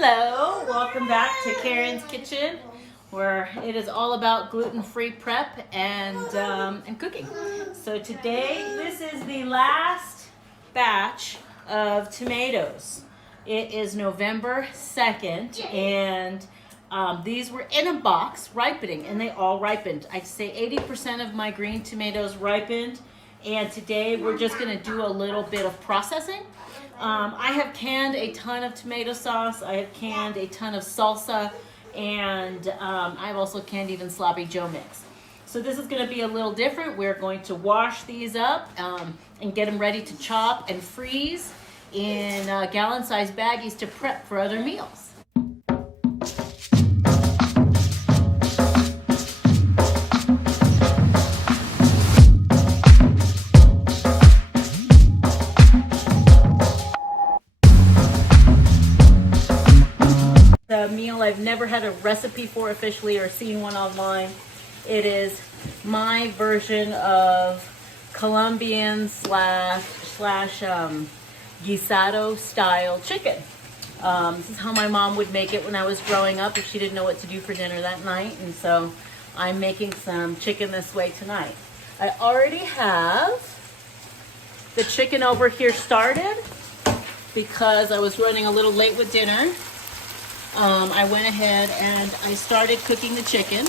Hello, welcome back to Karen's Kitchen, where it is all about gluten-free prep and cooking. So today, this is the last batch of tomatoes. It is November 2nd, and these were in a box ripening, and they all ripened. I'd say 80% of my green tomatoes ripened, and today we're just going to do a little bit of processing. I have canned a ton of tomato sauce. I have canned a ton of salsa, and I've also canned even sloppy Joe mix. So this is going to be a little different. We're going to wash these up and get them ready to chop and freeze in gallon-sized baggies to prep for other meals. A meal I've never had a recipe for officially or seen one online. It is my version of Colombian slash guisado style chicken. This is how my mom would make it when I was growing up if she didn't know what to do for dinner that night, and so I'm making some chicken this way tonight. I already have the chicken over here started because I was running a little late with dinner. I went ahead and I started cooking the chicken.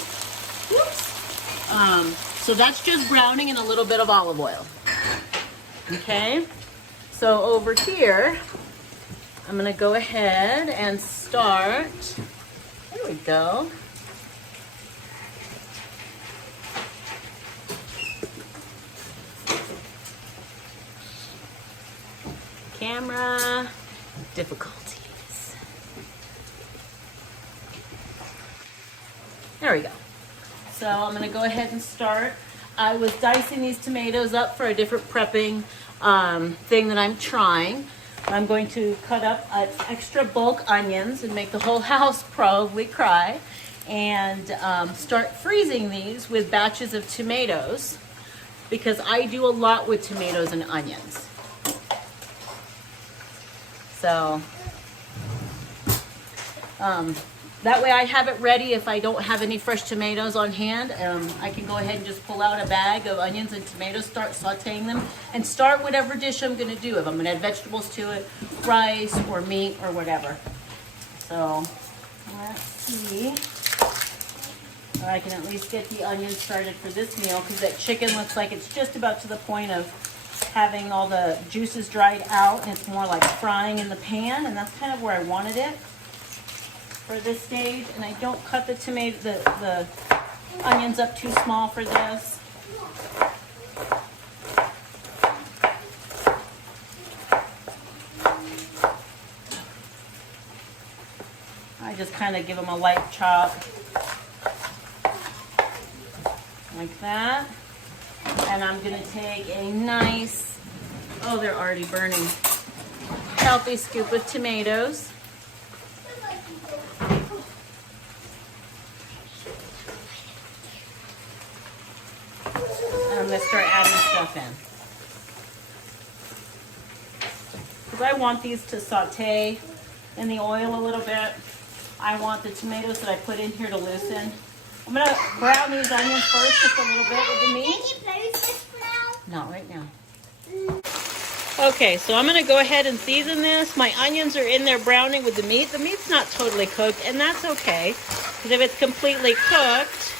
So that's just browning in a little bit of olive oil. Okay, so over here, I'm gonna go ahead and start. There we go. Camera difficulties. There we go. So I'm going to go ahead and start. I was dicing these tomatoes up for a different prepping thing that I'm trying. I'm going to cut up extra bulk onions and make the whole house probably cry, and start freezing these with batches of tomatoes because I do a lot with tomatoes and onions. So that way I have it ready. If I don't have any fresh tomatoes on hand, I can go ahead and just pull out a bag of onions and tomatoes, start sauteing them, and start whatever dish I'm going to do. If I'm going to add vegetables to it, rice or meat or whatever. So let's see. I can at least get the onions started for this meal because that chicken looks like it's just about to the point of having all the juices dried out, and it's more like frying in the pan, and that's kind of where I wanted it for this stage. And I don't cut the the onions up too small for this. I just kind of give them a light chop like that. And I'm gonna take a nice, oh, they're already burning, healthy scoop of tomatoes. I'm going to start adding stuff in, because I want these to saute in the oil a little bit. I want the tomatoes that I put in here to loosen. I'm going to brown these onions first just a little bit with the meat. Not right now. Okay, so I'm going to go ahead and season this. My onions are in there browning with the meat. The meat's not totally cooked, and that's okay, because if it's completely cooked,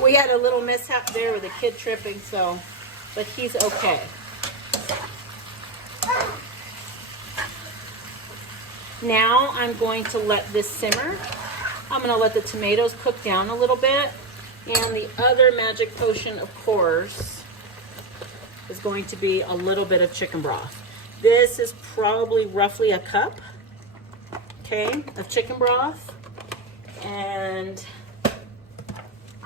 we had a little mishap there with a kid tripping, so, but he's okay. Now I'm going to let this simmer. I'm going to let the tomatoes cook down a little bit, and the other magic potion, of course, is going to be a little bit of chicken broth. This is probably roughly a cup, okay, of chicken broth. And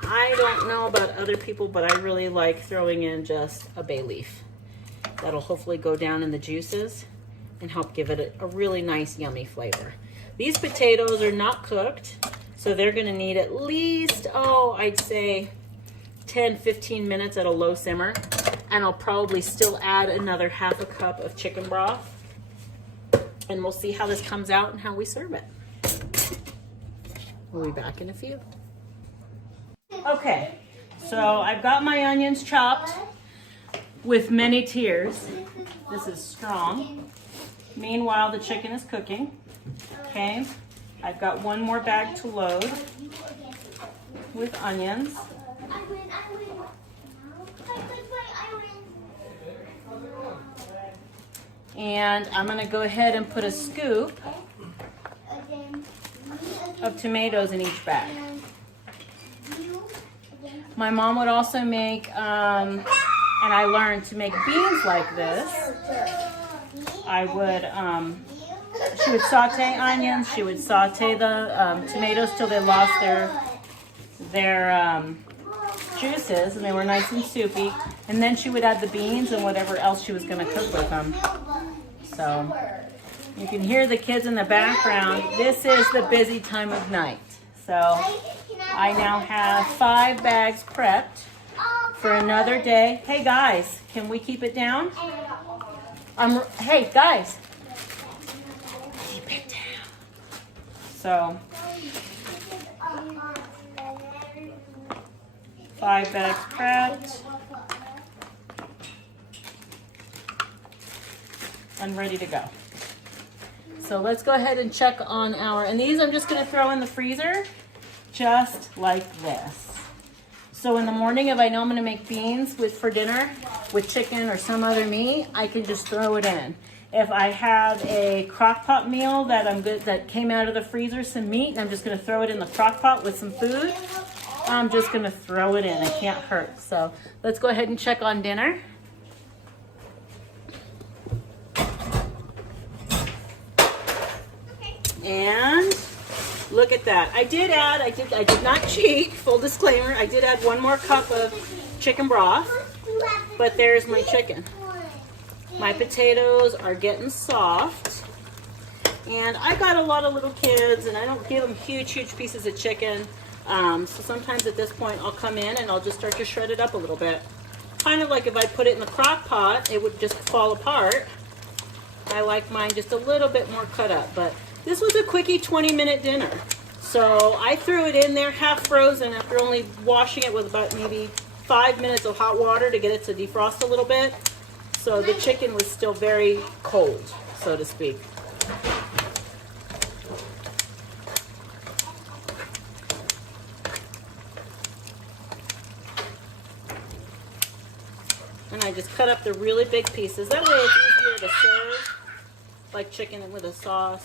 I don't know about other people, but I really like throwing in just a bay leaf. That'll hopefully go down in the juices and help give it a really nice, yummy flavor. These potatoes are not cooked, So they're gonna need at least, oh, I'd say 10-15 minutes at a low simmer. And I'll probably still add another half a cup of chicken broth. And we'll see how this comes out and how we serve it. We'll be back in a few. Okay, so I've got my onions chopped with many tiers. This is strong. Meanwhile, the chicken is cooking. Okay, I've got one more bag to load with onions. And I'm gonna go ahead and put a scoop of tomatoes in each bag. My mom would also make, and I learned to make beans like this. I would, she would saute onions, she would saute the tomatoes till they lost their juices and they were nice and soupy. And then she would add the beans and whatever else she was gonna cook with them. So you can hear the kids in the background. This is the busy time of night. So I now have 5 bags prepped for another day. Hey guys, can we keep it down? Hey guys, keep it down. So 5 bags prepped and ready to go. So let's go ahead and check on and these I'm just gonna throw in the freezer just like this. So in the morning, if I know I'm gonna make beans for dinner with chicken or some other meat, I can just throw it in. If I have a crock pot meal that came out of the freezer, some meat, and I'm just gonna throw it in the crock pot with some food, I'm just gonna throw it in, it can't hurt. So let's go ahead and check on dinner. And look at that. I did not cheat, full disclaimer. I did add 1 more cup of chicken broth, but there's my chicken. My potatoes are getting soft. And I got a lot of little kids and I don't give them huge pieces of chicken. So sometimes at this point I'll come in and I'll just start to shred it up a little bit. Kind of like if I put it in the crock pot, it would just fall apart. I like mine just a little bit more cut up, but this was a quickie 20-minute dinner. So I threw it in there half frozen after only washing it with about maybe 5 minutes of hot water to get it to defrost a little bit. So the chicken was still very cold, so to speak. And I just cut up the really big pieces. That way it's easier to serve, like chicken with a sauce.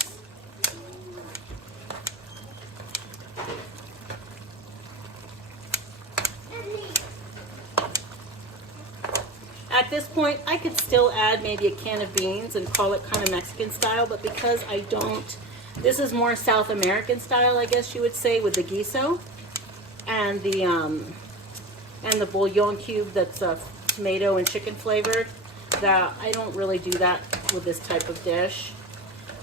At this point, I could still add maybe a can of beans and call it kind of Mexican style, but because I don't, this is more South American style, I guess you would say, with the guiso and the bouillon cube that's tomato and chicken flavored. That I don't really do that with this type of dish.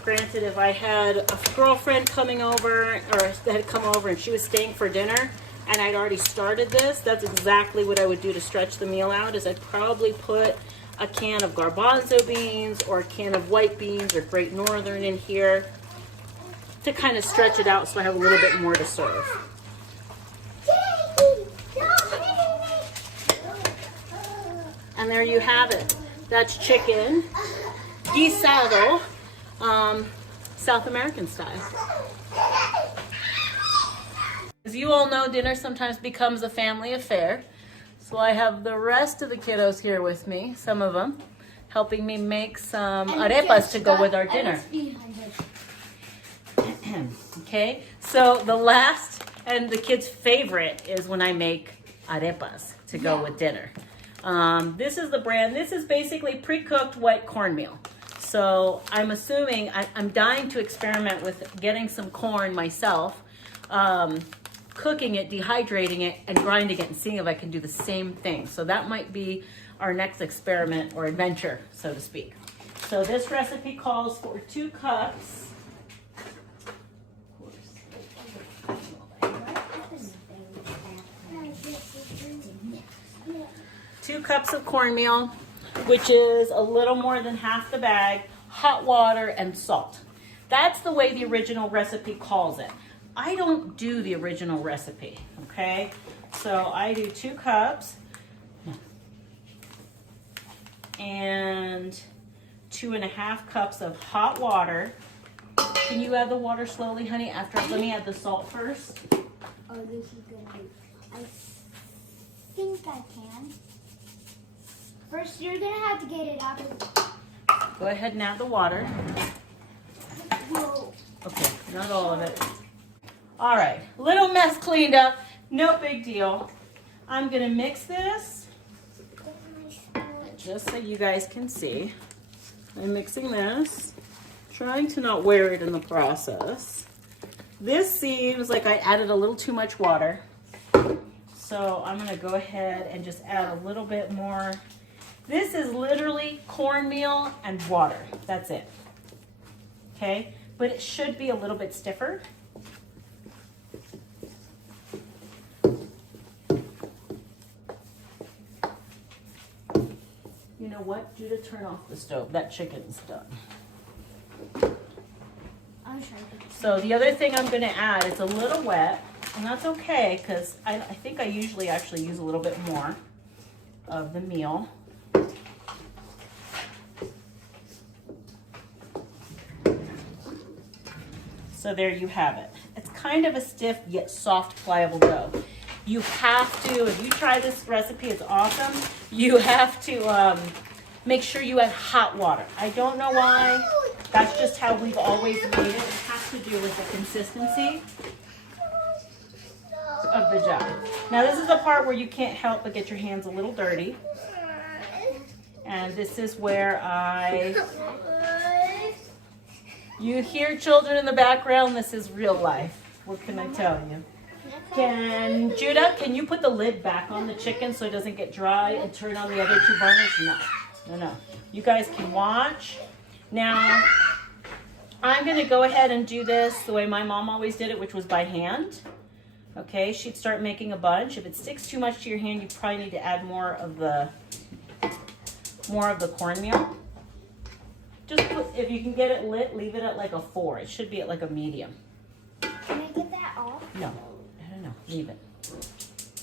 Granted, if I had a girlfriend coming over or that had come over and she was staying for dinner, and I'd already started this, that's exactly what I would do to stretch the meal out, is I'd probably put a can of garbanzo beans or a can of white beans or Great Northern in here to kind of stretch it out so I have a little bit more to serve. And there you have it. That's chicken guisado, South American style. As you all know, dinner sometimes becomes a family affair. So I have the rest of the kiddos here with me, some of them, helping me make some arepas to go with our dinner. Okay, so the last and the kids' favorite is when I make arepas to go with dinner. This is the brand. This is basically pre-cooked white cornmeal. So I'm assuming, I'm dying to experiment with getting some corn myself, cooking it, dehydrating it, and grinding it and seeing if I can do the same thing. So that might be our next experiment or adventure, so to speak. So this recipe calls for 2 cups. 2 cups of cornmeal, which is a little more than half the bag, hot water, and salt. That's the way the original recipe calls it. I don't do the original recipe, okay? So I do 2 cups and 2.5 cups of hot water. Can you add the water slowly, honey? Let me add the salt first. Oh, this is gonna be, I think I can. First, you're gonna have to get it out of. Go ahead and add the water. Whoa. Okay, not all of it. All right, little mess cleaned up. No big deal. I'm gonna mix this just so you guys can see. I'm mixing this, trying to not wear it in the process. This seems like I added a little too much water. So I'm gonna go ahead and just add a little bit more. This is literally cornmeal and water, that's it. Okay, but it should be a little bit stiffer. You know what, Judah, turn off the stove. That chicken's done. I'm sure. So the other thing I'm gonna add is a little wet, and that's okay, because I think I usually actually use a little bit more of the meal. So there you have it. It's kind of a stiff yet soft, pliable dough. You have to, if you try this recipe, it's awesome. You have to make sure you add hot water. I don't know why. That's just how we've always made it. It has to do with the consistency of the dough. Now this is the part where you can't help but get your hands a little dirty. And this is where you hear children in the background. This is real life. What can I tell you? Judah, can you put the lid back on the chicken so it doesn't get dry and turn on the other 2 burners? No. You guys can watch. Now, I'm going to go ahead and do this the way my mom always did it, which was by hand. Okay, she'd start making a bunch. If it sticks too much to your hand, you probably need to add more of the cornmeal. Just put, if you can get it lit, leave it at like a 4. It should be at like a medium. Can I get that off? No, leave it.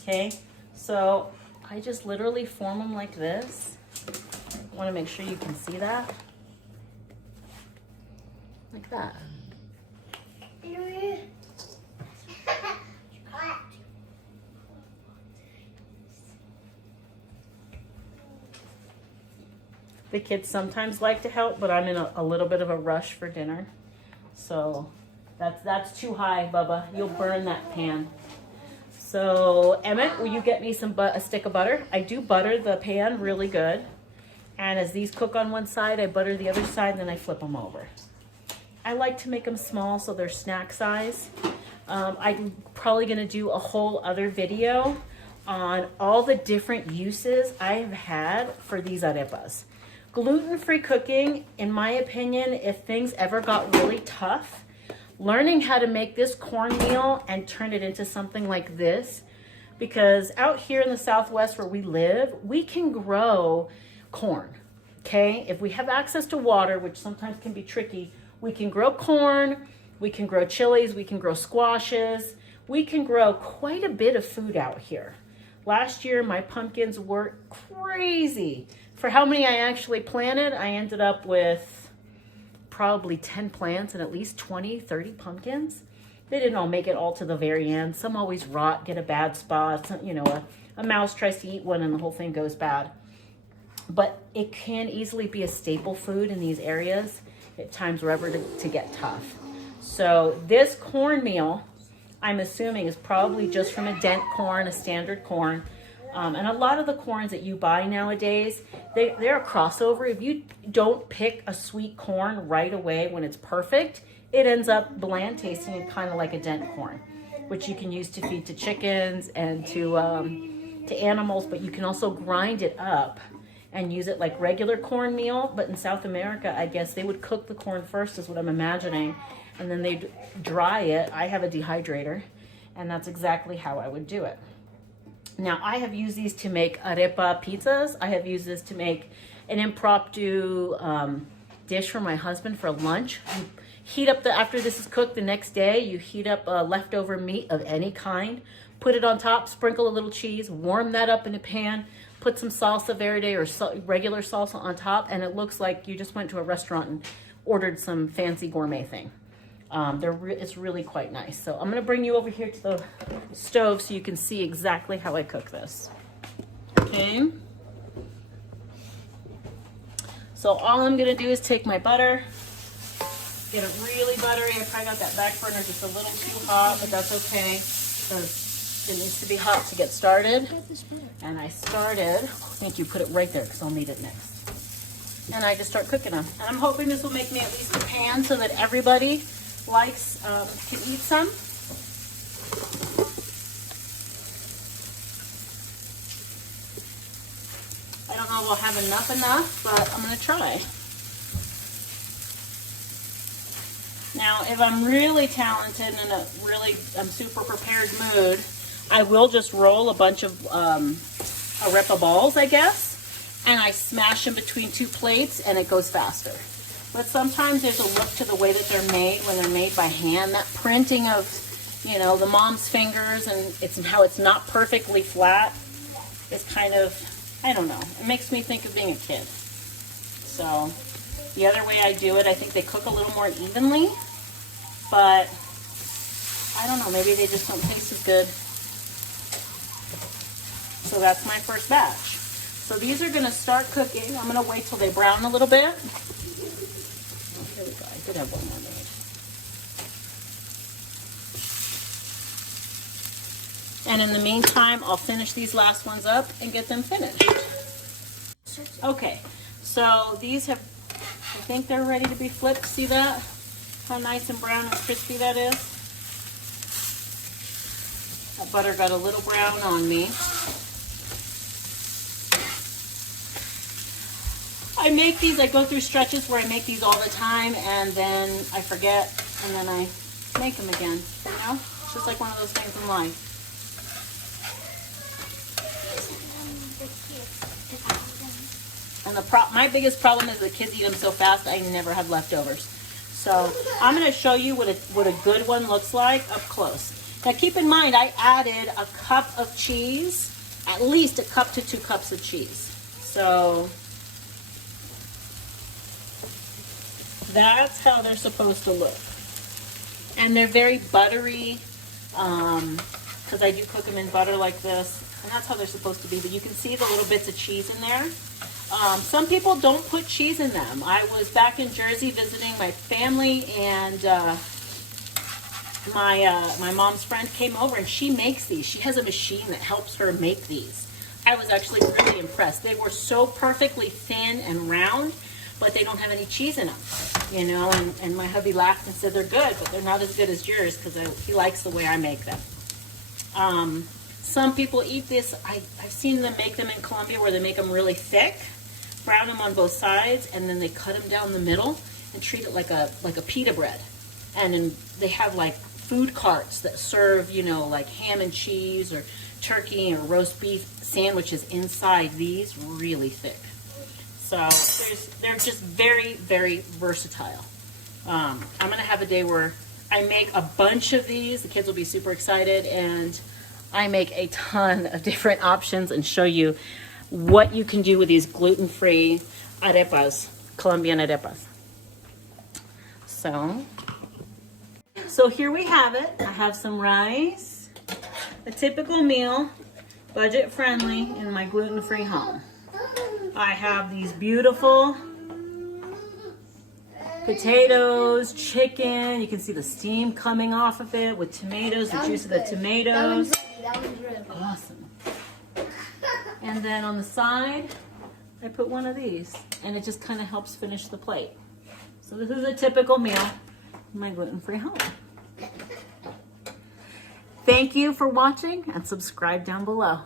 Okay, so I just literally form them like this. I want to make sure you can see that. Like that. The kids sometimes like to help, but I'm in a little bit of a rush for dinner. So that's too high, Bubba. You'll burn that pan. So Emmett, will you get me a stick of butter? I do butter the pan really good. And as these cook on one side, I butter the other side, and then I flip them over. I like to make them small so they're snack size. I'm probably gonna do a whole other video on all the different uses I've had for these arepas. Gluten-free cooking, in my opinion, if things ever got really tough, learning how to make this cornmeal and turn it into something like this, because out here in the Southwest where we live, we can grow corn, okay? If we have access to water, which sometimes can be tricky, we can grow corn, we can grow chilies, we can grow squashes, we can grow quite a bit of food out here. Last year, my pumpkins were crazy. For how many I actually planted, I ended up with probably 10 plants and at least 20, 30 pumpkins. They didn't all make it all to the very end. Some always rot, get a bad spot. Some, a mouse tries to eat one and the whole thing goes bad. But it can easily be a staple food in these areas at times wherever to get tough. So this cornmeal, I'm assuming, is probably just from a dent corn, a standard corn. And a lot of the corns that you buy nowadays, they're a crossover. If you don't pick a sweet corn right away when it's perfect, it ends up bland tasting and kind of like a dent corn, which you can use to feed to chickens and to animals, but you can also grind it up and use it like regular cornmeal. But in South America, I guess they would cook the corn first, is what I'm imagining, and then they'd dry it. I have a dehydrator, and that's exactly how I would do it. Now I have used these to make arepa pizzas. I have used this to make an impromptu dish for my husband for lunch. You heat up after this is cooked the next day, you heat up leftover meat of any kind, put it on top, sprinkle a little cheese, warm that up in a pan, put some salsa verde or regular salsa on top, and it looks like you just went to a restaurant and ordered some fancy gourmet thing. It's really quite nice. So I'm gonna bring you over here to the stove so you can see exactly how I cook this. Okay. So all I'm gonna do is take my butter, get it really buttery. I probably got that back burner just a little too hot, but that's okay because it needs to be hot to get started. And I started, thank you, put it right there because I'll need it next. And I just start cooking them. And I'm hoping this will make me at least a pan so that everybody likes, can eat some. I don't know if we'll have enough, but I'm gonna try. Now, if I'm really talented and I'm super prepared mood, I will just roll a bunch of arepa balls, I guess, and I smash them between two plates and it goes faster. But sometimes there's a look to the way that they're made when they're made by hand. That printing of, you know, the mom's fingers and how it's not perfectly flat is kind of, I don't know. It makes me think of being a kid. So the other way I do it, I think they cook a little more evenly, but I don't know, maybe they just don't taste as good. So that's my first batch. So these are gonna start cooking. I'm gonna wait till they brown a little bit. Here we go, I did have one more made. And in the meantime, I'll finish these last ones up and get them finished. Okay, so these have, I think they're ready to be flipped. See that? How nice and brown and crispy that is? That butter got a little brown on me. I make these, I go through stretches where I make these all the time and then I forget and then I make them again, you know? It's just like one of those things in life. And my biggest problem is the kids eat them so fast, I never have leftovers. So I'm gonna show you what a good one looks like up close. Now keep in mind, I added a cup of cheese, at least a cup to 2 cups of cheese. So that's how they're supposed to look. And they're very buttery, because I do cook them in butter like this. And that's how they're supposed to be. But you can see the little bits of cheese in there. Some people don't put cheese in them. I was back in Jersey visiting my family, and my mom's friend came over and she makes these. She has a machine that helps her make these. I was actually really impressed. They were so perfectly thin and round, but they don't have any cheese in them, you know, and my hubby laughed and said they're good, but they're not as good as yours because he likes the way I make them. Some people eat this. I've seen them make them in Colombia where they make them really thick, brown them on both sides, and then they cut them down the middle and treat it like a pita bread. And then they have like food carts that serve, you know, like ham and cheese or turkey or roast beef sandwiches inside these, really thick. So they're just very, very versatile. I'm gonna have a day where I make a bunch of these. The kids will be super excited, and I make a ton of different options and show you what you can do with these gluten-free arepas, Colombian arepas. So here we have it. I have some rice, a typical meal, budget-friendly in my gluten-free home. I have these beautiful potatoes, chicken. You can see the steam coming off of it with tomatoes, the juice of the tomatoes. That one's really good. Awesome. And then on the side, I put one of these, and it just kind of helps finish the plate. So this is a typical meal in my gluten-free home. Thank you for watching, and subscribe down below.